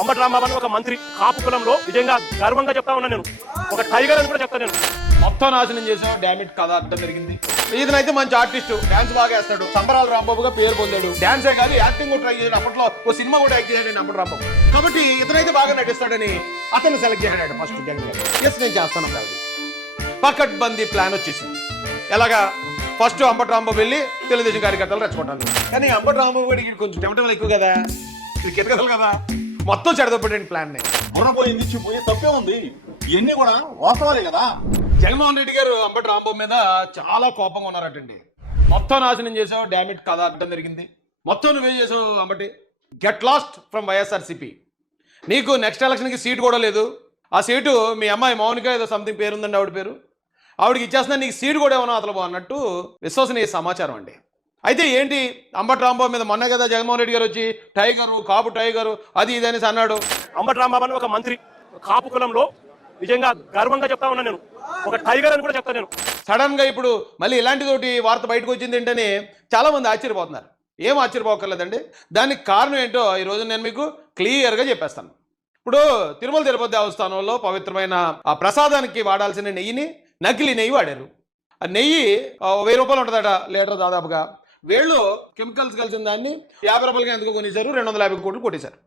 అంబటి రాంబాబు అని ఒక మంత్రి కాపు కులంలో నిజంగా గర్వంగా చెప్తా ఉన్నా నేను. ఒక టైగర్ అని కూడా చెప్తా నేను. మొత్తం నాశనం చేసాం. డామిట్ కథ అర్థం జరిగింది. ఇతనైతే మంచి ఆర్టిస్ట్, డాన్స్ బాగా వేస్తాడు. సంబరాల రాంబాబుగా పేరు పొందాడు. డాన్సే కాదు, యాక్టింగ్ కూడా ట్రై చేశాడు. అప్పట్లో ఓ సినిమా కూడా యాక్ట్ చేశాడు అంబటి రాంబాబు. కాబట్టి ఇతనైతే బాగా నటిస్తాడని అతన్ని సెలెక్ట్ చేశాడు ఫస్ట్ జగన్ గారు. ఎస్, నేను చేస్తాను కాబట్టి పకడ్ బందీ ప్లాన్ వచ్చేసింది. ఎలాగా ఫస్ట్ అంబటి రాంబాబు వెళ్ళి తెలుగుదేశం కార్యకర్తలు రెచ్చగొట్టాలి. కానీ అంబటి రాంబాబు గారికి కొంచెం టెంపటం ఎక్కువ కదా, కెతకలు కదా, మొత్తం చెడదొప్పండి ప్లాన్ ని. పోయింది ఇచ్చిపోయి తప్పే ఉంది. ఇవన్నీ కూడా వాస్తవాలే కదా. జగన్మోహన్ రెడ్డి గారు అంబటి రాంబాబు మీద చాలా కోపంగా ఉన్నారటండి. మొత్తం నాశనం చేసావు, డామిట్ కథ అర్థం జరిగింది. మొత్తం నువ్వే చేసావు Ambati. Get lost from YSRCP. నీకు నెక్స్ట్ ఎలక్షన్కి సీట్ కూడా లేదు. ఆ సీటు మీ అమ్మాయి మౌనిక ఏదో సంథింగ్ పేరుందండి, ఆవిడ పేరు, ఆవిడకి ఇచ్చేస్తున్నా, నీకు సీట్ కూడా ఏమన్నా అతలు అన్నట్టు విశ్వసనీయ సమాచారం అండి. అయితే ఏంటి, అంబటి రాంబాబు మీద మొన్న కదా జగన్మోహన్ రెడ్డి గారు వచ్చి టైగరు, కాపు టైగరు, అది ఇది అనేసి అన్నాడు. అంబటి రాంబాబు అని ఒక మంత్రి కాపు కులంలో నిజంగా గర్వంగా చెప్తా ఉన్నా నేను. ఒక టైగర్ అని కూడా చెప్తా నేను. సడన్ గా ఇప్పుడు మళ్ళీ ఇలాంటితోటి వార్త బయటకు వచ్చింది ఏంటని చాలా మంది ఆశ్చర్యపోతున్నారు. ఏం ఆశ్చర్యపోకర్లేదండి, దానికి కారణం ఏంటో ఈరోజు నేను మీకు క్లియర్గా చెప్పేస్తాను. ఇప్పుడు తిరుమల తిరుపతి దేవస్థానంలో పవిత్రమైన ఆ ప్రసాదానికి వాడాల్సిన నెయ్యిని నకిలీ నెయ్యి వాడారు. ఆ నెయ్యి 1000 రూపాయలు ఉంటుందట లీటర్ దాదాపుగా. వీళ్ళు కెమికల్స్ కలిసిన దాన్ని 50 రూపాయలకి ఎందుకు కొనేశారు, 250 కోట్లు కొట్టేశారు.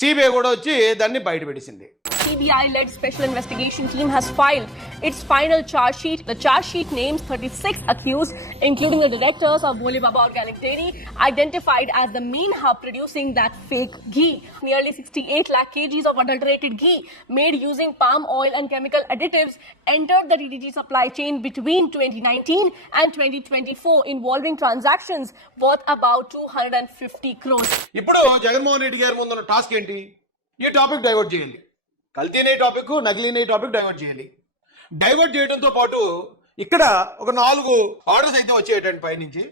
సిబిఐ కూడా వచ్చి దాన్ని బయట పెట్టేసింది. CBI-led special investigation team has filed its final charge sheet. The charge sheet names 36 accused, including the directors of Bole Baba Organic Dairy, identified as the main hub producing that fake ghee. Nearly 68 lakh kgs of adulterated ghee made using palm oil and chemical additives entered the DDG supply chain between 2019 and 2024, involving transactions worth about 250 crores. ఇప్పుడు జగన్మోహన్ రెడ్డి గారి ముందున్న task ఏంటి, ఈ topic divert చేయాలి. కల్తీ నెయ్యి topic, నకిలీ నెయ్యి టాపిక్ డైవర్ట్ చేయాలి. డైవర్ట్ చేయడంతో పాటు ఇక్కడ ఒక 4 ఆర్డర్స్ అయితే వచ్చేటండి పైనుంచి.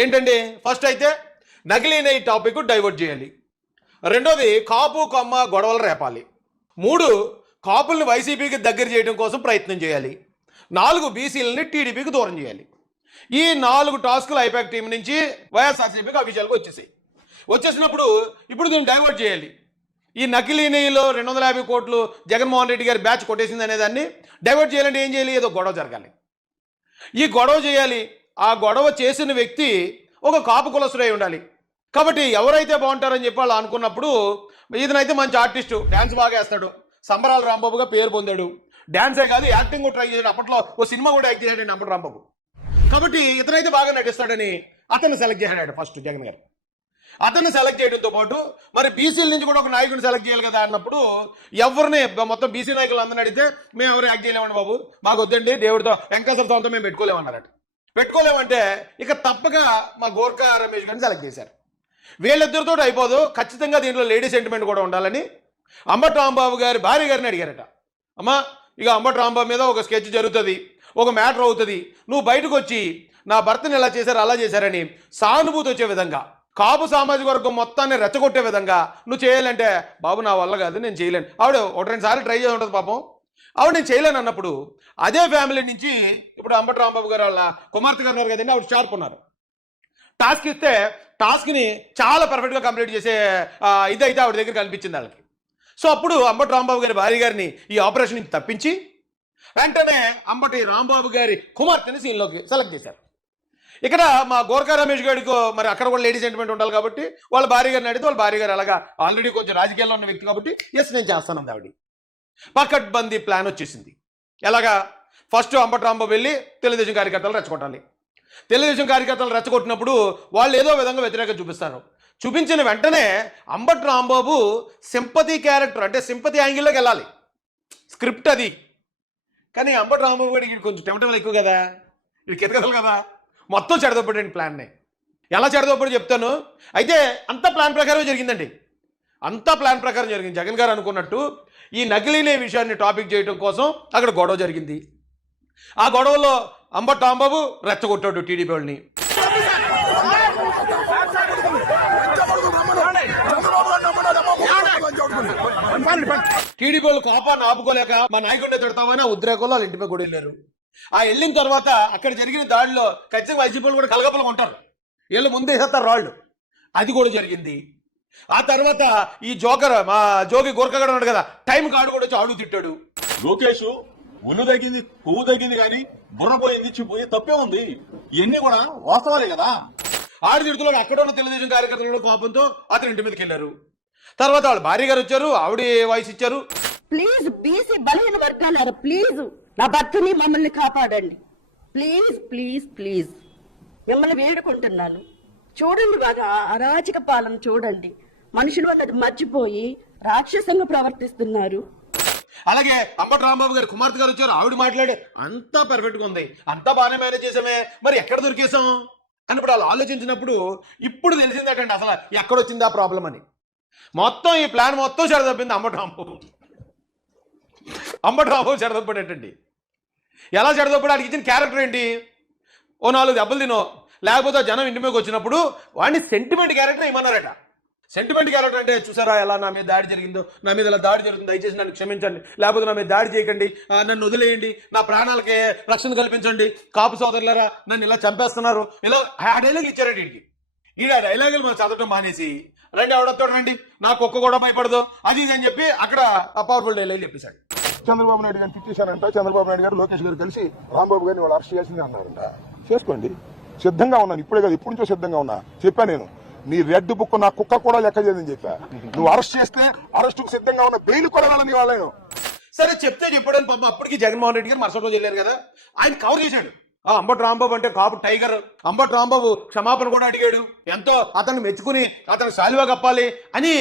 ఏంటంటే ఫస్ట్ అయితే నకిలీ నెయ్యి టాపిక్ డైవర్ట్ చేయాలి. రెండోది కాపు కొమ్మ గొడవలు రేపాలి. 3 కాపుల్ని వైసీపీకి దగ్గర చేయడం కోసం ప్రయత్నం చేయాలి. 4 బీసీలని టీడీపీకి దూరం చేయాలి. ఈ 4 టాస్కులు ఐపాక్ టీం నుంచి వైఎస్ఆర్సీపీకి అఫీషియల్గా వచ్చేసినప్పుడు ఇప్పుడు దీన్ని డైవర్ట్ చేయాలి. ఈ నకిలీ నెయ్యిలో 250 కోట్లు జగన్మోహన్ రెడ్డి గారి బ్యాచ్ కొట్టేసింది అనేదాన్ని డైవర్ట్ చేయాలంటే ఏం చేయాలి, ఏదో గొడవ జరగాలి. ఈ గొడవ చేయాలి. ఆ గొడవ చేసిన వ్యక్తి ఒక కాపు కులస్తుడై ఉండాలి. కాబట్టి ఎవరైతే బాగుంటారని చెప్పి వాళ్ళు అనుకున్నప్పుడు ఇతనైతే మంచి ఆర్టిస్టు, డాన్స్ బాగా వేస్తాడు. సంబరాల రాంబాబుగా పేరు పొందాడు. డాన్సే కాదు, యాక్టింగ్ కూడా ట్రై చేశాడు. అప్పట్లో ఓ సినిమా కూడా యాక్ట్ చేశాడు అంబటి రాంబాబు. కాబట్టి ఇతనైతే బాగా నటిస్తాడని అతన్ని సెలెక్ట్ చేశాడు ఫస్ట్ జగన్ గారు. అతన్ని సెలెక్ట్ చేయడంతో పాటు మరి బీసీల నుంచి కూడా ఒక నాయకుడిని సెలెక్ట్ చేయాలి కదా అన్నప్పుడు ఎవరిని మొత్తం బీసీ నాయకులు అందరిని అడిగితే మేము ఎవరు యాక్ట్ చేయలేమండి బాబు, మాకు వద్దండి, దేవుడితో వెంకటేశ్వర స్వామితో మేము పెట్టుకోలేమన్నారట. పెట్టుకోలేమంటే ఇక తప్పక మా గోర్ఖా రమేష్ గారిని సెలెక్ట్ చేశారు. వీళ్ళిద్దరితో అయిపోదు, ఖచ్చితంగా దీంట్లో లేడీ సెంటిమెంట్ కూడా ఉండాలని అంబటి రాంబాబు గారి భార్య గారిని అడిగారట. అమ్మా, ఇక అంబటి రాంబాబు మీద ఒక స్కెచ్ జరుగుతుంది, ఒక మ్యాటర్ అవుతుంది, నువ్వు బయటకు వచ్చి నా భర్తని ఎలా చేశారు అలా చేశారని సానుభూతి వచ్చే విధంగా, కాపు సామాజిక వర్గం మొత్తాన్ని రెచ్చగొట్టే విధంగా నువ్వు చేయాలంటే, బాబు నా వల్ల కాదు, నేను చేయలేను. ఆవిడ 1-2 సార్లు ట్రై చేసి ఉంటుంది పాపం. ఆవిడ నేను చేయలేను అన్నప్పుడు అదే ఫ్యామిలీ నుంచి ఇప్పుడు అంబటి రాంబాబు గారు వాళ్ళ కుమార్తె గారు ఉన్నారు కదండి, ఆవిడ షార్ప్ ఉన్నారు. టాస్క్ ఇస్తే టాస్క్ని చాలా పర్ఫెక్ట్గా కంప్లీట్ చేసే ఇదైతే ఆవిడ దగ్గర కనిపించింది వాళ్ళకి. సో అప్పుడు అంబటి రాంబాబు గారి భార్య గారిని ఈ ఆపరేషన్ నుంచి తప్పించి వెంటనే అంబటి రాంబాబు గారి కుమార్తెని సీన్లోకి సెలెక్ట్ చేశారు. ఇక్కడ మా గోర్ఖా రమేష్ గారికి మరి అక్కడ కూడా లేడీ సెంటిమెంట్ ఉండాలి కాబట్టి వాళ్ళ భార్య గారిని అడిగితే వాళ్ళ భార్య గారు అలాగా ఆల్రెడీ కొంచెం రాజకీయాల్లో ఉన్న వ్యక్తి కాబట్టి ఎస్ నేను చేస్తాను ఆవిడ. పకడ్ బందీ ప్లాన్ వచ్చేసింది. ఎలాగా ఫస్ట్ అంబటి రాంబాబు వెళ్ళి తెలుగుదేశం కార్యకర్తలు రెచ్చగొట్టాలి. తెలుగుదేశం కార్యకర్తలు రెచ్చగొట్టినప్పుడు వాళ్ళు ఏదో విధంగా వ్యతిరేకత చూపిస్తారు. చూపించిన వెంటనే అంబటి రాంబాబు సింపతి క్యారెక్టర్ అంటే సింపతి యాంగిల్లోకి వెళ్ళాలి, స్క్రిప్ట్ అది. కానీ అంబటి రాంబాబు గారికి కొంచెం టెంపటం ఎక్కువ కదా, ఇది కెతకలు కదా, మొత్తం చెడదొప్పండి ప్లాన్ని. ఎలా చెడదొప్పడి చెప్తాను. అయితే అంత ప్లాన్ ప్రకారం జరిగిందండి, అంతా ప్లాన్ ప్రకారం జరిగింది. జగన్ గారు అనుకున్నట్టు ఈ నకిలీనే విషయాన్ని టాపిక్ చేయడం కోసం అక్కడ గొడవ జరిగింది. ఆ గొడవలో అంబటి రాంబాబు రెచ్చగొట్టాడు టీడీపీ వాళ్ళని. టీడీపీ వాళ్ళు కోపాన్ని ఆపుకోలేక మా నాయకుడిని తిడతామని ఉద్రేకంలో వాళ్ళ ఇంటిపై కూడా వెళ్ళారు. ఆ వెళ్ళిన తర్వాత అక్కడ జరిగిన దాడిలో ఖచ్చితంగా వైసీపీ కూడా కలగపలు ఉంటారు, వీళ్ళు ముందేసేస్తారు రాళ్ళు, అది కూడా జరిగింది. ఆ తర్వాత ఈ జోకర్ మా జోగి గోర్ఖగడ ఉన్నాడు కదా, టైం కాడు కూడా వచ్చి ఆడు తిట్టాడు. లోకేష్ ఒళ్ళు తగ్గింది పువ్వు తగ్గింది కానీ బుర్ర పోయింది చిపోయి తప్పే ఉంది. ఇవన్నీ కూడా వాస్తవాలే కదా. ఆడి తిడుతులో అక్కడ ఉన్న తెలుగుదేశం కార్యకర్తలు కోపంతో అతని ఇంటి మీదకి వెళ్ళారు. తర్వాత వాళ్ళ భార్య గారు వచ్చారు, ఆవిడ వాయిస్ ఇచ్చారు. ప్లీజ్ బీసీ బలహీన వర్గాలారా, ప్లీజ్ నా భర్తని మమ్మల్ని కాపాడండి, ప్లీజ్ ప్లీజ్ ప్లీజ్ మిమ్మల్ని వేడుకుంటున్నాను. చూడండి బాగా అరాచక పాలన చూడండి, మనుషులు అన్నది మర్చిపోయి రాక్షసంగా ప్రవర్తిస్తున్నారు. అలాగే అంబటి రాంబాబు గారు కుమార్తె గారు వచ్చారు, ఆవిడ మాట్లాడే అంతా పర్ఫెక్ట్ గా ఉంది, అంతా బాగానే మేనేజ్ చేసామే, మరి ఎక్కడ దొరికేసాం అన్నప్పుడు వాళ్ళు ఆలోచించినప్పుడు ఇప్పుడు తెలిసిందేటండి అసలు ఎక్కడొచ్చింది ఆ ప్రాబ్లం అని. మొత్తం ఈ ప్లాన్ మొత్తం చెడదప్పింది అంబటి రాంబాబు చెడదప్పడేటండి. ఎలా చెడదప్పుడు వాడికి ఇచ్చిన క్యారెక్టర్ ఏంటి, ఓ 4 దెబ్బలు తినో, లేకపోతే జనం ఇంటి మీదకి వచ్చినప్పుడు వాడిని సెంటిమెంట్ క్యారెక్టర్ ఇమ్మన్నారట. సెంటిమెంట్ క్యారెక్టర్ అంటే చూసారా ఎలా నా మీద దాడి జరిగిందో, నా మీద ఇలా దాడి జరుగుతుంది, దయచేసి నన్ను క్షమించండి, లేకపోతే నా మీద దాడి చేయకండి, నన్ను వదిలేయండి, నా ప్రాణాలకే రక్షణ కల్పించండి, కాపు సోదరులారా నన్ను ఇలా చంపేస్తున్నారు, ఇలా ఆ డైలాగ్ ఇచ్చారండి వీడికి. ఈ డైలాగులు మనం చదవటం మానేసి రండి ఎవడొస్తాడు రండి నాకు ఒక్క కూడా భయపడదు అది ఇది అని చెప్పి అక్కడ పవర్ఫుల్ డైలాగ్ చెప్పేశాడు. చంద్రబాబు నాయుడు గారిని తిట్టేశారంట. చంద్రబాబు నాయుడు గారు లోకేష్ గారు కలిసి రాంబాబు గారిని వాళ్ళు అరెస్ట్ చేయాల్సిందే అన్నారంట. చేసుకోండి, సిద్ధంగా ఉన్నాను, ఇప్పుడే కాదు ఇప్పటి నుంచో సిద్ధంగా ఉన్నా. చెప్పా నేను, నీ రెడ్ బుక్ నా కుక్క కూడా లెక్క చేయదని చెప్పా. నువ్వు అరెస్ట్ చేస్తే అరెస్టుకు సిద్ధంగా ఉన్న, బెయిల్ కూడా వాళ్ళని వాళ్ళను. సరే చెప్తే చెప్పాడని పాపం అప్పటికి జగన్మోహన్ రెడ్డి గారు మరుసటి రోజు వెళ్ళారు కదా, ఆయన కవర్ చేశాడు. అంబటి రాంబాబు అంటే కాపు టైగర్, అంబటి రాంబాబు క్షమాపణ కూడా అడిగాడు, ఎంతో అతన్ని మెచ్చుకుని అతను శాలువా కప్పాలి అని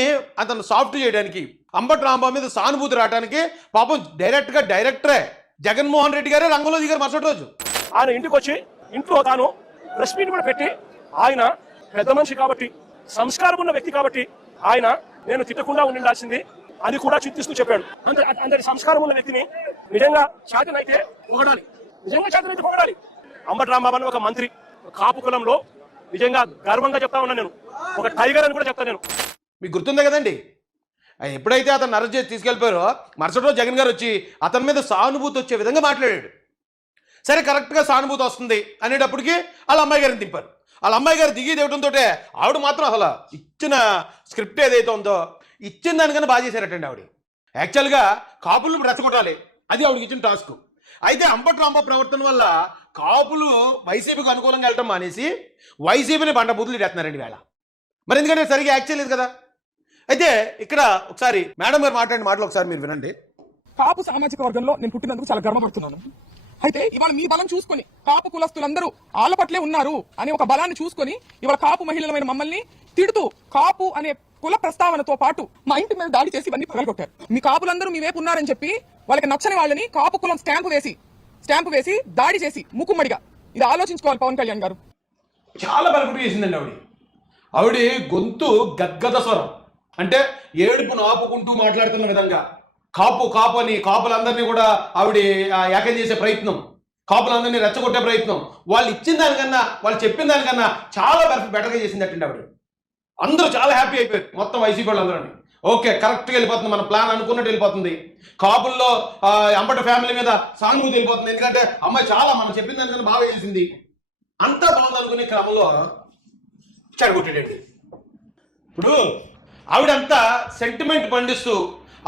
అతను సాఫ్ట్ చేయడానికి, అంబటి రాంబాబు మీద సానుభూతి రావడానికి పాపం డైరెక్టరే జగన్మోహన్ రెడ్డి గారే రంగంలో దిగారు మరుసటి రోజు. ఆయన ఇంటికి వచ్చి ఇంట్లో తాను ప్రెస్ మీట్ కూడా పెట్టి, ఆయన పెద్ద మనిషి కాబట్టి, సంస్కారం ఉన్న వ్యక్తి కాబట్టి ఆయన నేను తిట్టకుండా ఉండాల్సింది అది కూడా చింతిస్తూ చెప్పాడు. అందరి సంస్కారం ఉన్న వ్యక్తిని నిజంగా చేతనైతే పొగడాలి, నిజంగా చేతనైతే పొగడాలి. అంబటి రాంబాబు అని ఒక మంత్రి, కాపు కులంలో నిజంగా గర్వంగా చెప్తా ఉన్నా నేను, ఒక టైగర్ అని కూడా చెప్తాను నేను. మీకు గుర్తుందే కదండి, ఎప్పుడైతే అతను అరెస్ట్ చేసి తీసుకెళ్ళిపోయారో మరుసటి రోజు జగన్ గారు వచ్చి అతని మీద సానుభూతి వచ్చే విధంగా మాట్లాడాడు. సరే కరెక్ట్గా సానుభూతి వస్తుంది అనేటప్పటికి వాళ్ళ అమ్మాయి గారిని దింపారు. వాళ్ళ అమ్మాయి గారు దిగి దేవటంతో ఆవిడ మాత్రం అసలు ఇచ్చిన స్క్రిప్ట్ ఏదైతే ఉందో ఇచ్చిన దానికన్నా బాగా చేశారటండి. ఆవిడ యాక్చువల్గా కాపులు రెచ్చగొట్టాలి, అది ఆవిడకి ఇచ్చిన టాస్క్. అయితే అంబటి రాంబాబు ప్రవర్తన వల్ల కాపులు వైసీపీకి అనుకూలంగా వెళ్ళటం మానేసి వైసీపీని బండ బూతులు చేస్తున్నారండి వేళ. మరి ఎందుకంటే సరిగ్గా యాక్ట్ చేయలేదు కదా. అయితే ఇక్కడ ఒకసారి మేడం గారు మాట్లాడిన మాటలు ఒకసారి మీరు వినండి. కాపు సామాజిక వర్గంలో నేను పుట్టినందుకు చాలా గర్వపడుతున్నాను. అయితే ఇవాళ మీ బలం చూసుకొని కాపు కులస్తులందరూ ఆళ్ల పట్లే ఉన్నారు అనే ఒక బలాన్ని చూసుకొని ఇవాళ కాపు మహిళలమైన మమ్మల్ని తిడుతూ కాపు అనే కుల ప్రస్తావనతో పాటు మా ఇంటి మీద దాడి చేసి ఇవన్నీ పగలగొట్టారు. మీ కాపులందరూ మీ వైపు ఉన్నారని చెప్పి వాళ్ళకి నచ్చని వాళ్ళని కాపు కులం స్టాంపు వేసి దాడి చేసి ముక్కుమ్మడిగా, ఇది ఆలోచించుకోవాలి పవన్ కళ్యాణ్ గారు. చాలా బలపడి చేసిందండి ఆవిడ గొంతు గద్గద స్వరం, అంటే ఏడుపును ఆపుకుంటూ మాట్లాడుతున్న విధంగా కాపు కాపు అని కాపులందరినీ కూడా ఆవిడ ఏకం చేసే ప్రయత్నం, కాపులందరినీ రెచ్చగొట్టే ప్రయత్నం, వాళ్ళు ఇచ్చిన దానికన్నా వాళ్ళు చెప్పిన దానికన్నా చాలా బెటర్గా చేసిందటండి ఆవిడ. అందరూ చాలా హ్యాపీ అయిపోయారు, మొత్తం వైసీపీ వాళ్ళందరూ. ఓకే కరెక్ట్గా వెళ్ళిపోతుంది, మన ప్లాన్ అనుకున్నట్టు వెళ్ళిపోతుంది. కాపుల్లో అంబటి ఫ్యామిలీ మీద సానుభూతి వెళ్ళిపోతుంది, ఎందుకంటే అమ్మాయి చాలా మనం చెప్పిన దానికన్నా బాగా చేసింది, అంతా బాగుంది అనుకునే క్రమంలో చెడగొట్టాడండి. ఇప్పుడు ఆవిడంతా సెంటిమెంట్ పండిస్తూ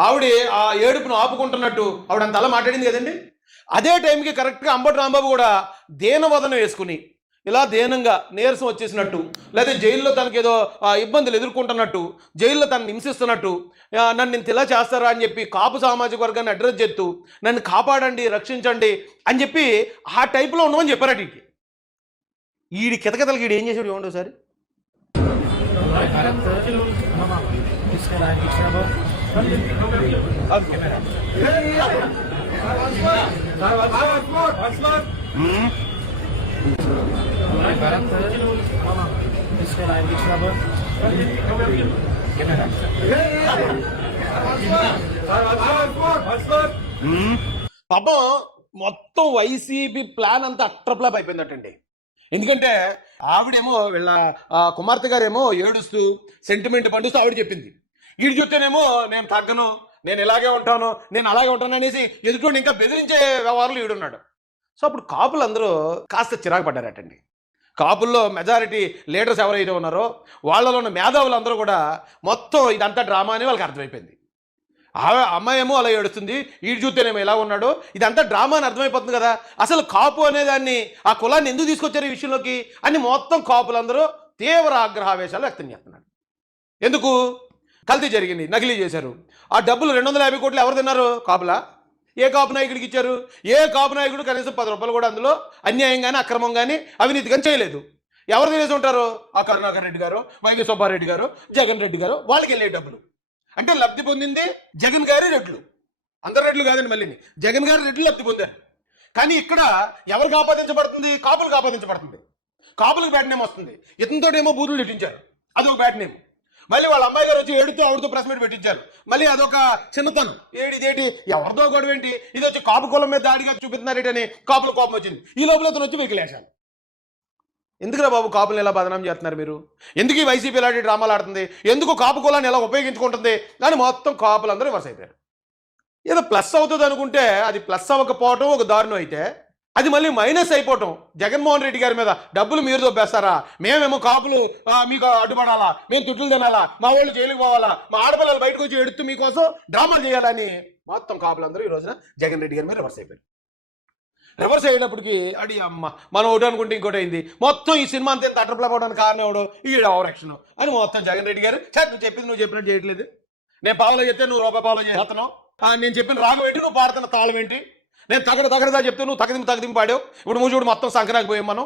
ఆవిడ ఆ ఏడుపును ఆపుకుంటున్నట్టు ఆవిడంత అలా మాట్లాడింది కదండి. అదే టైంకి కరెక్ట్గా అంబటి రాంబాబు కూడా దేనవదనం వేసుకుని ఇలా దేనంగా నీరసం వచ్చేసినట్టు, లేదా జైల్లో తనకేదో ఇబ్బందులు ఎదుర్కొంటున్నట్టు, జైల్లో తనను హింసిస్తున్నట్టు, నన్ను ఇంత ఇలా చేస్తారా అని చెప్పి కాపు సామాజిక వర్గాన్ని అడ్రస్ చేస్తూ నన్ను కాపాడండి రక్షించండి అని చెప్పి ఆ టైపులో ఉండమని చెప్పారట. ఈడి కితకితలకి ఈడు ఏం చేశాడు ఇవ్వండి ఒకసారి. పాపం మొత్తం వైసీపీ ప్లాన్ అంతా అట్రప్లాప్ అయిపోయిందటండి. ఎందుకంటే ఆవిడేమో వీళ్ళ కుమార్తె గారేమో ఏడుస్తూ సెంటిమెంట్ పండిస్తూ ఆవిడ చెప్పింది, వీడు చెప్తేనేమో నేను తగ్గను, నేను ఇలాగే ఉంటాను, నేను అలాగే ఉంటాను అనేసి ఎదుటి ఇంకా బెదిరించే వ్యవహారాలు ఈడున్నాడు. సో అప్పుడు కాపులు అందరూ కాస్త చిరాకు పడ్డారటండి. కాపుల్లో మెజారిటీ లీడర్స్ ఎవరైతే ఉన్నారో వాళ్ళలో ఉన్న మేధావులందరూ కూడా మొత్తం ఇదంతా డ్రామా అని వాళ్ళకి అర్థమైపోయింది. అమ్మాయి ఏమో అలా ఏడుస్తుంది, ఈడు చూస్తేనేమో ఎలా ఉన్నాడు, ఇదంతా డ్రామా అని అర్థమైపోతుంది కదా. అసలు కాపు అనేదాన్ని, ఆ కులాన్ని ఎందుకు తీసుకొచ్చారు ఈ విషయంలోకి అని మొత్తం కాపులందరూ తీవ్ర ఆగ్రహావేశాలు వ్యక్తం చేస్తున్నారు. ఎందుకు? కల్తీ జరిగింది, నకిలీ చేశారు. ఆ డబ్బులు 250 కోట్లు ఎవరు తిన్నారు? కాపులా? ఏ కాపు నాయకుడికి ఇచ్చారు? ఏ కాపు నాయకుడు కనీసం 10 రూపాయలు కూడా అందులో అన్యాయంగానే అక్రమంగానే అవినీతిగాని చేయలేదు. ఎవరు తినేసి ఉంటారు? ఆ కరుణాకర్ రెడ్డి గారు, వైవి సుబ్బారెడ్డి గారు, జగన్ రెడ్డి గారు, వాళ్ళకి వెళ్ళే డబ్బులు. అంటే లబ్ధి పొందింది జగన్ గారి రెడ్లు, అందరు రెడ్లు కాదండి, మళ్ళీ జగన్ గారి రెడ్లు లబ్ధి పొందారు. కానీ ఇక్కడ ఎవరికి ఆపాదించబడుతుంది? కాపులకు ఆపాదించబడుతుంది. కాపులకు బ్యాడ్ నేమ్ వస్తుంది. ఇతనితోటేమో బూతులు తిట్టించారు, అదొక బ్యాడ్ నేమ్. మళ్ళీ వాళ్ళ అమ్మాయి గారు వచ్చి ఏడుతూ ఆవిడతో ప్రెస్ మీట్ పెట్టించారు, మళ్ళీ అదొక చిన్నతనం. ఇదేంటి ఎవరితో గొడవ ఏంటి, ఇది వచ్చి కాపు కులం మీద దాడిగా చూపిస్తున్నారేటని కాపుల కోపం వచ్చింది. ఈ లోపల అతను వచ్చి వెకిలేశారు. ఎందుకురా బాబు కాపులను ఎలా బదనాం చేస్తున్నారు మీరు? ఎందుకు ఈ వైసీపీ ఇలాంటి డ్రామాలు ఆడుతుంది? ఎందుకు కాపు కులాన్ని ఎలా ఉపయోగించుకుంటుంది అని మొత్తం కాపులందరూ రివర్స్ అయిపోయారు. ఏదో ప్లస్ అవుతుంది అనుకుంటే అది ప్లస్ అవ్వకపోవటం ఒక దారుణం అయితే, అది మళ్ళీ మైనస్ అయిపోవటం. జగన్మోహన్ రెడ్డి గారి మీద డబ్బులు మీరు దొబ్బేస్తారా, మేమేమో కాపులు మీకు అడ్డుపడాలా, మేము తిట్లు తినాలా, మా వాళ్ళు జైలుకి పోవాలా, మా ఆడపిల్లలు బయటకు వచ్చి ఎడుతూ మీకోసం డ్రామాలు చేయాలని మొత్తం కాపులందరూ ఈ రోజున జగన్ రెడ్డి గారి మీద రివర్స్ అయిపోయారు. రివర్స్ అయ్యేటప్పటికి అడి అమ్మ మనం ఒకటి అనుకుంటే ఇంకోటి అయింది. మొత్తం ఈ సినిమా అంతా అట్రప్లా పోవడానికి కారణం ఎవడు? ఈ ఓవర్ యాక్షన్ అని మొత్తం జగన్ రెడ్డి గారు, సార్ నువ్వు చెప్పింది నువ్వు చెప్పినట్టు చేయట్లేదు, నేను పావులో చెప్తే నువ్వు రూపాయి పావులో చేస్తున్నావు, నేను చెప్పిన రాగం ఏంటి, నువ్వు పాడుతున్న తాళం ఏంటి, నేను తగడదా చెప్తే నువ్వు తగదింపు పాడావు. ఇప్పుడు నువ్వు చూడు మొత్తం సంక్రాంతికి పోయాం మనం.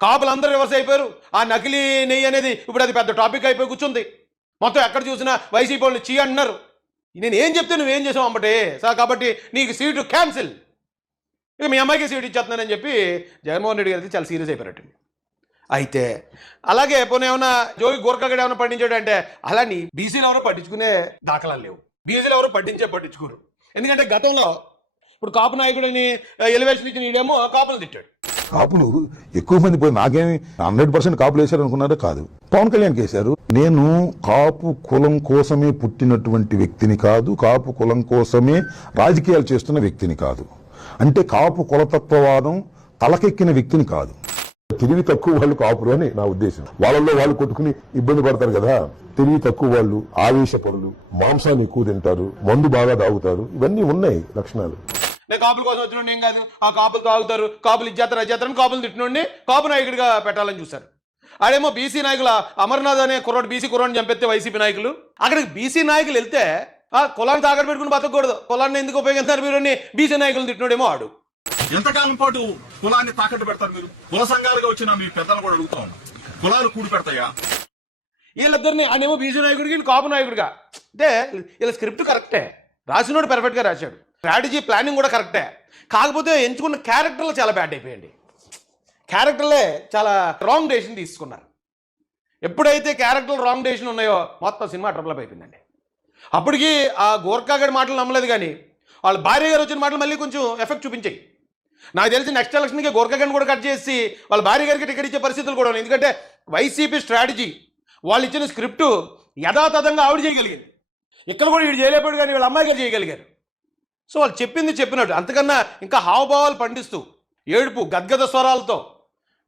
కాపులందరూ రివర్స్ అయిపోయారు. ఆ నకిలీ నెయ్యి అనేది ఇప్పుడు అది పెద్ద టాపిక్ అయిపోయి కూర్చుంది. మొత్తం ఎక్కడ చూసినా వైసీపీ వాళ్ళు చీ అంటున్నారు. నేను ఏం చెప్తే నువ్వేం చేసావు అమ్మటే సార్, కాబట్టి నీకు సీటు క్యాన్సిల్, ఇక మీ అమ్మాయికి సీట్ ఇచ్చేస్తున్నానని చెప్పి జగన్మోహన్ రెడ్డి గారికి చాలా సీరియస్ అయిపోయారట. అయితే అలాగే పోనీ ఏమన్నా జోగి గోర్ఖాగడ్ ఏమైనా పండించాడు అంటే అలా నీ బీసీలు ఎవరో పట్టించుకునే దాఖలాలు లేవు. బీసీలు ఎవరు పట్టించుకోరు. ఎందుకంటే గతంలో ఇప్పుడు కాపు నాయకుడిని ఎలివేషన్ ఇచ్చిన ఈడేమో కాపులు తిట్టాడు. కాపులు ఎక్కువ మంది పోయి నాకేమి 100% కాపులు వేశారు అనుకున్నారో కాదు, పవన్ కళ్యాణ్కి వేశారు. నేను కాపు కులం కోసమే పుట్టినటువంటి వ్యక్తిని కాదు, కాపు కులం కోసమే రాజకీయాలు చేస్తున్న వ్యక్తిని కాదు, అంటే కాపు కులతత్వవాదం తలకెక్కిన వ్యక్తిని కాదు. తెలివి తక్కువ వాళ్ళు కాపులు అని నా ఉద్దేశం. వాళ్ళల్లో వాళ్ళు కొట్టుకుని ఇబ్బంది పడతారు కదా. తెలివి తక్కువ వాళ్ళు, ఆవేశపరులు, మాంసాన్ని ఎక్కువ తింటారు, మందు బాగా తాగుతారు, ఇవన్నీ ఉన్నాయి లక్షణాలు. నేను కాపుల కోసం వచ్చిన ఏం కాదు, ఆ కాపులు తాగుతారు, కాపులు ఇచ్చేస్తారు అచ్చేస్తారని కాపులు తిట్టినోడిని కాపు నాయకుడిగా పెట్టాలని చూశారు. ఆడేమో బీసీ నాయకులు, అమర్నాథ్ అనే కుర్రోడు బీసీ కుర్రోడిని చంపెత్తే వైసీపీ నాయకులు, అక్కడికి బీసీ నాయకులు వెళ్తే కులాన్ని తాకట్టు పెట్టుకుని బతకూడదు, కులాన్ని ఎందుకు ఉపయోగిస్తారు మీరు అని బీసీ నాయకులు తిట్టినోడేమో ఆడు. ఎంతకాలం పాటు కులాన్ని తాకట్టు పెడతారు మీరు? కుల సంఘాలుగా వచ్చిన మీ పెద్దలు కూడా అడుగుతా ఉన్నా, కులాలు కూడి పెడతాయా? వీళ్ళిద్దరిని ఆయనేమో బీసీ నాయకుడికి కాపు నాయకుడిగా, అంటే వీళ్ళ స్క్రిప్ట్ కరెక్టే, రాసినోడు పర్ఫెక్ట్గా రాశాడు, స్ట్రాటజీ ప్లానింగ్ కూడా కరెక్టే. కాకపోతే ఎంచుకున్న క్యారెక్టర్లు చాలా బ్యాడ్ అయిపోయాయండి. క్యారెక్టర్లే చాలా రాంగ్ డెసిషన్ తీసుకున్నారు. ఎప్పుడైతే క్యారెక్టర్లు రాంగ్ డెసిషన్ ఉన్నాయో మొత్తం సినిమా ట్రబుల్ అయిపోయిందండి. అప్పటికి ఆ గోర్ఖాగడ్ మాటలు నమ్మలేదు, కానీ వాళ్ళ భార్య గారు వచ్చిన మాటలు మళ్ళీ కొంచెం ఎఫెక్ట్ చూపించాయి. నాకు తెలిసి నెక్స్ట్ ఎలక్షన్కి గోర్ఖాగడ్ కూడా కట్ చేసి వాళ్ళ భార్య గారికి టికెట్ ఇచ్చే పరిస్థితులు కూడా ఉన్నాయి. ఎందుకంటే వైసీపీ స్ట్రాటజీ, వాళ్ళు ఇచ్చిన స్క్రిప్టు యథాతథంగా ఆవిడ చేయగలిగింది. ఇక్కడ కూడా వీడు చేయలేకపోయాడు, కానీ వాళ్ళ అమ్మాయి గారు చేయగలిగారు. సో వాళ్ళు చెప్పింది చెప్పినట్టు, అంతకన్నా ఇంకా హావభావాలు పండిస్తూ ఏడుపు గద్గద స్వరాలతో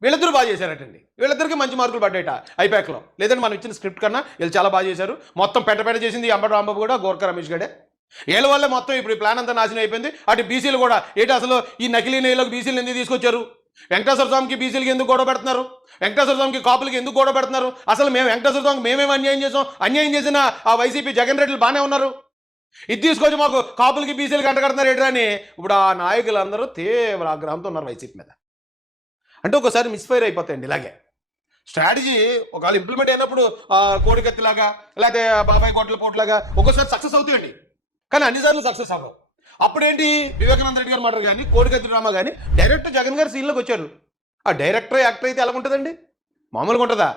వీళ్ళిద్దరూ బాగా చేశారటండి. వీళ్ళిద్దరికి మంచి మార్కులు పడ్డాయట ఐపాక్లో. లేదంటే మనం ఇచ్చిన స్క్రిప్ట్ కన్నా వీళ్ళు చాలా బాగా చేశారు. మొత్తం పెట్ట చేసింది అంబటి రాంబాబు కూడా, గోర్ఖా రమేష్ గడే. వీళ్ళ వల్లే మొత్తం ఇప్పుడు ఈ ప్లాన్ అంతా నాశనం అయిపోయింది. అటు బీసీలు కూడా ఏంటి అసలు ఈ నకిలీ నెయ్యిలోకి బీసీలు ఎందుకు తీసుకొచ్చారు? వెంకటేశ్వర స్వామికి బీసీలకి ఎందుకు గొడవ పెడుతున్నారు? వెంకటేశ్వర స్వామికి కాపులకి ఎందుకు గొడవ పెడుతున్నారు? అసలు మేము వెంకటేశ్వర స్వామికి మేమేమి అన్యాయం చేసాం? అన్యాయం చేసిన ఆ వైసీపీ జగన్ రెడ్డిలు బాగానే ఉన్నారు, ఇది తీసుకొచ్చి మాకు కాపులకి బీసీలకి అంటగడుతున్నారు ఏంటని అని ఇప్పుడు ఆ నాయకులందరూ తీవ్ర ఆగ్రహంతో ఉన్నారు వైసీపీ మీద. అంటే ఒకసారి మిస్ఫైర్ అయిపోతాయండి ఇలాగే స్ట్రాటజీ. ఒకవేళ ఇంప్లిమెంట్ అయినప్పుడు కోడికత్తిలాగా లేకపోతే బాబాయ్ కోట్ల పోట్లాగా ఒక్కోసారి సక్సెస్ అవుతాయండి, కానీ అన్నిసార్లు సక్సెస్ అవ్వవు. అప్పుడేంటి వివేకానంద రెడ్డి గారు మాట కానీ కోడికత్తి డ్రామా కానీ డైరెక్టర్ జగన్ గారు సీన్లోకి వచ్చారు. ఆ డైరెక్టర్ యాక్టర్ అయితే ఎలా ఉంటుందండి? మామూలుగా ఉంటుందా?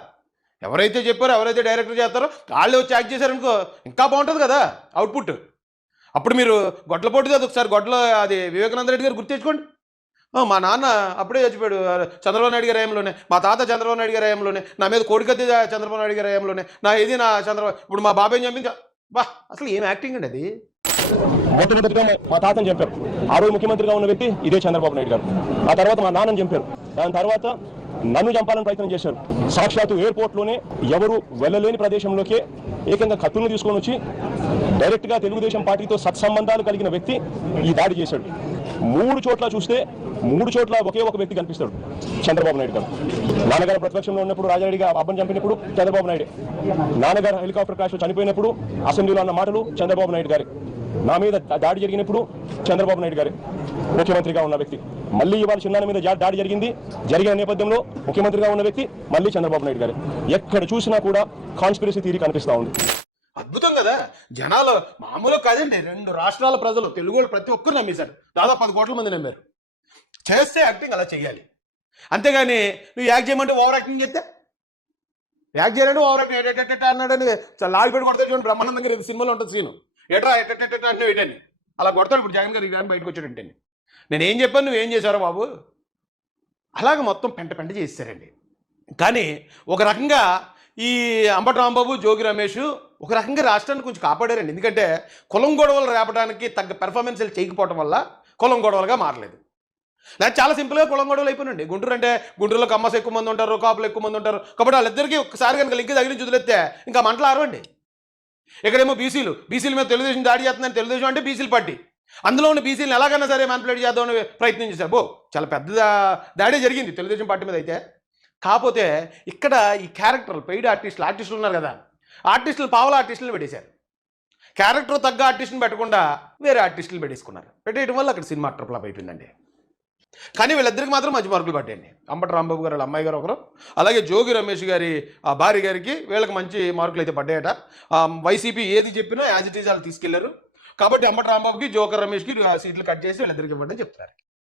ఎవరైతే చెప్పారో ఎవరైతే డైరెక్టర్ చేస్తారో వాళ్ళే వచ్చి యాక్ట్ చేశారనుకో ఇంకా బాగుంటుంది కదా అవుట్పుట్. అప్పుడు మీరు గొడ్ల పోటీ ఒకసారి గొడ్ల అది వివేకానంద రెడ్డి గారు గుర్తు తెచ్చుకోండి. మా నాన్న అప్పుడే చచ్చిపోయాడు చంద్రబాబు నాయుడు గారి హయాంలోనే, మా తాత చంద్రబాబు నాయుడు గారి హయాంలోనే, నా మీద కోడికత్తి చంద్రబాబు నాయుడు గారి హయాంలోనే, నా చంద్రబాబు ఇప్పుడు మా బాబాయ్ చంపించా. బా అసలు ఏం యాక్టింగ్ అండి అది. మొట్టమొదటిగా మా తాతని చంపారు. ఆ రోజు ముఖ్యమంత్రిగా ఉన్న వ్యక్తి ఇదే చంద్రబాబు నాయుడు గారు. ఆ తర్వాత మా నాన్నని చంపారు. దాని తర్వాత నన్ను చంపాలని ప్రయత్నం చేశారు. సాక్షాత్తు ఎయిర్పోర్ట్ లోనే ఎవరు వెళ్ళలేని ప్రదేశంలోకే ఏకంగా కత్తులను తీసుకొని వచ్చి డైరెక్ట్ గా తెలుగుదేశం పార్టీతో సత్సంబంధాలు కలిగిన వ్యక్తి ఈ దాడి చేశాడు. 3 చోట్ల చూస్తే 3 చోట్ల ఒకే ఒక వ్యక్తి కనిపిస్తాడు, చంద్రబాబు నాయుడు గారు. నాన్నగారు ప్రతిపక్షంలో ఉన్నప్పుడు రాజారెడ్డిగా అబ్బని చంపినప్పుడు చంద్రబాబు నాయుడే. నాన్నగారు హెలికాప్టర్ క్రాష్ చనిపోయినప్పుడు అసెంబ్లీలో అన్న మాటలు చంద్రబాబు నాయుడు గారే. నా మీద దాడి జరిగినప్పుడు చంద్రబాబు నాయుడు గారే ముఖ్యమంత్రిగా ఉన్న వ్యక్తి. మళ్ళీ ఇవాళ చిన్నాన్న మీద దాడి జరిగిన నేపథ్యంలో ముఖ్యమంత్రిగా ఉన్న వ్యక్తి మళ్ళీ చంద్రబాబు నాయుడు గారే. ఎక్కడ చూసినా కూడా కాన్స్పిరసీ థియరీ కనిపిస్తా ఉంది. అద్భుతం కదా, జనాలు మామూలు కాదండి. 2 రాష్ట్రాల ప్రజలు, తెలుగు వాళ్ళు ప్రతి ఒక్కరు నమ్మేశారు. దాదాపు 10 కోట్ల మంది నమ్మారు. చేస్తే యాక్టింగ్ అలా చేయాలి, అంతేగాని నువ్వు యాక్ట్ చేయమంటే ఓవర్ యాక్టింగ్ చేస్తే, యాక్ట్ చేయాలంటే ఓవర్ యాక్టింగ్ అన్నాడని లాగిపెట్టి కొడతాడు చూడండి. బ్రహ్మానందం గారి సినిమాలో ఉంటుంది సీను, ఎట్రా ఎట్ట అంటే ఏంటని అలా కొడతాడు. ఇప్పుడు జగన్ గారు కానీ బయటకు వచ్చాడంటే నేను ఏం చెప్పాను, నువ్వేం చేశారో బాబు, అలాగే మొత్తం పెంట చేస్తారండి. కానీ ఒక రకంగా ఈ అంబటి రాంబాబు, జోగి రమేష్ ఒక రకంగా రాష్ట్రాన్ని కొంచెం కాపాడారండి. ఎందుకంటే కులం గొడవలు రేపడానికి తగ్గ పెర్ఫార్మెన్స్లు చేయకపోవడం వల్ల కులం గొడవలుగా మారలేదు. నాకు చాలా సింపుల్గా కులం గొడవలు అయిపోయినండి. గుంటూరు అంటే గుంటూరులో కమ్మస్ ఎక్కువ మంది ఉంటారు, కాపులు ఎక్కువ మంది ఉంటారు. కాబట్టి వాళ్ళిద్దరికీ ఒకసారి కనుక లింక్ తగిలించి వదిలేస్తే ఇంకా మంటలు ఆరవండి. ఇక్కడేమో బీసీల మీద తెలుగుదేశం దాడి చేస్తుందని, తెలుగుదేశం అంటే బీసీల పార్టీ, అందులో ఉన్న బీసీలను ఎలాగైనా సరే మ్యానిపులేట్ చేద్దామని ప్రయత్నం చేశారు. చాలా పెద్ద దాడి జరిగింది తెలుగుదేశం పార్టీ మీద. అయితే కాకపోతే ఇక్కడ ఈ క్యారెక్టర్లు, పెయిడ్ ఆర్టిస్టులు ఉన్నారు కదా, ఆర్టిస్టులు పావల ఆర్టిస్టులను పెట్టేశారు. క్యారెక్టర్ తగ్గ ఆర్టిస్టుని పెట్టకుండా వేరే ఆర్టిస్టులు పెట్టేసుకున్నారు. పెట్టేయడం వల్ల అక్కడ సినిమా ట్రప్లాప్ అయిపోయిందండి. కానీ వీళ్ళిద్దరికి మాత్రం మంచి మార్కులు పడ్డాయండి. అంబటి రాంబాబు గారు వాళ్ళ అమ్మాయి గారు ఒకరు, అలాగే జోగి రమేష్ గారి ఆ భార్య గారికి, వీళ్ళకి మంచి మార్కులు అయితే పడ్డాయట. వైసీపీ ఏది చెప్పినా యాజ్ ఇట్ ఈజ్ వాళ్ళు తీసుకెళ్లారు. కాబట్టి అంబటి రాంబాబుకి, జోకర్ రమేష్కి సీట్లు కట్ చేసి వీళ్ళిద్దరికి ఇవ్వండి చెప్తారు.